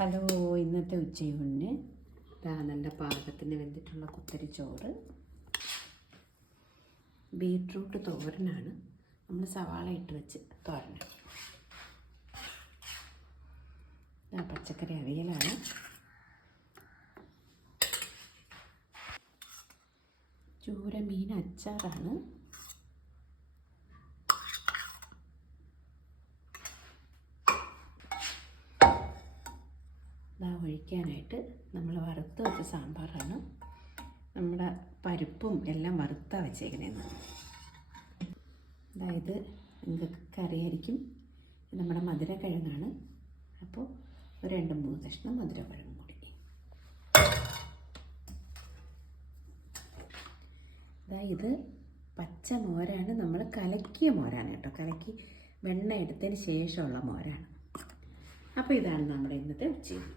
Hello, ഇന്നത്തെ ഉച്ചയൂണിന് നല്ല പാകത്തിന് വെന്തിട്ടുള്ള കുത്തരി ചോറ്, ബീട്രൂട്ട് തോരനാണ്. നമ്മൾ സവാള ഇട്ട് വെച്ച് തോരനാണ്. പച്ചക്കറി അവിയലാണ്. ചൂര മീൻ അച്ചാറാണ്. ഒഴിക്കാനായിട്ട് നമ്മൾ വറുത്ത് വെച്ച സാമ്പാറാണ്. നമ്മുടെ പരിപ്പും എല്ലാം വറുത്താണ് വെച്ചേക്കണേന്ന്. അതായത് നിങ്ങൾക്ക് അറിയായിരിക്കും, നമ്മുടെ മധുരക്കിഴങ്ങാണ്. അപ്പോൾ ഒരു 2-3 കഷ്ണം മധുരക്കിഴങ്ങും കൂടി. ഇത് പച്ച മോരാണ്. നമ്മൾ കലക്കിയ മോരാണ് കേട്ടോ. കലക്കി വെണ്ണ എടുത്തതിന് ശേഷമുള്ള മോരാണ്. അപ്പോൾ ഇതാണ് നമ്മുടെ ഇന്നത്തെ ഉച്ചയൂണ്.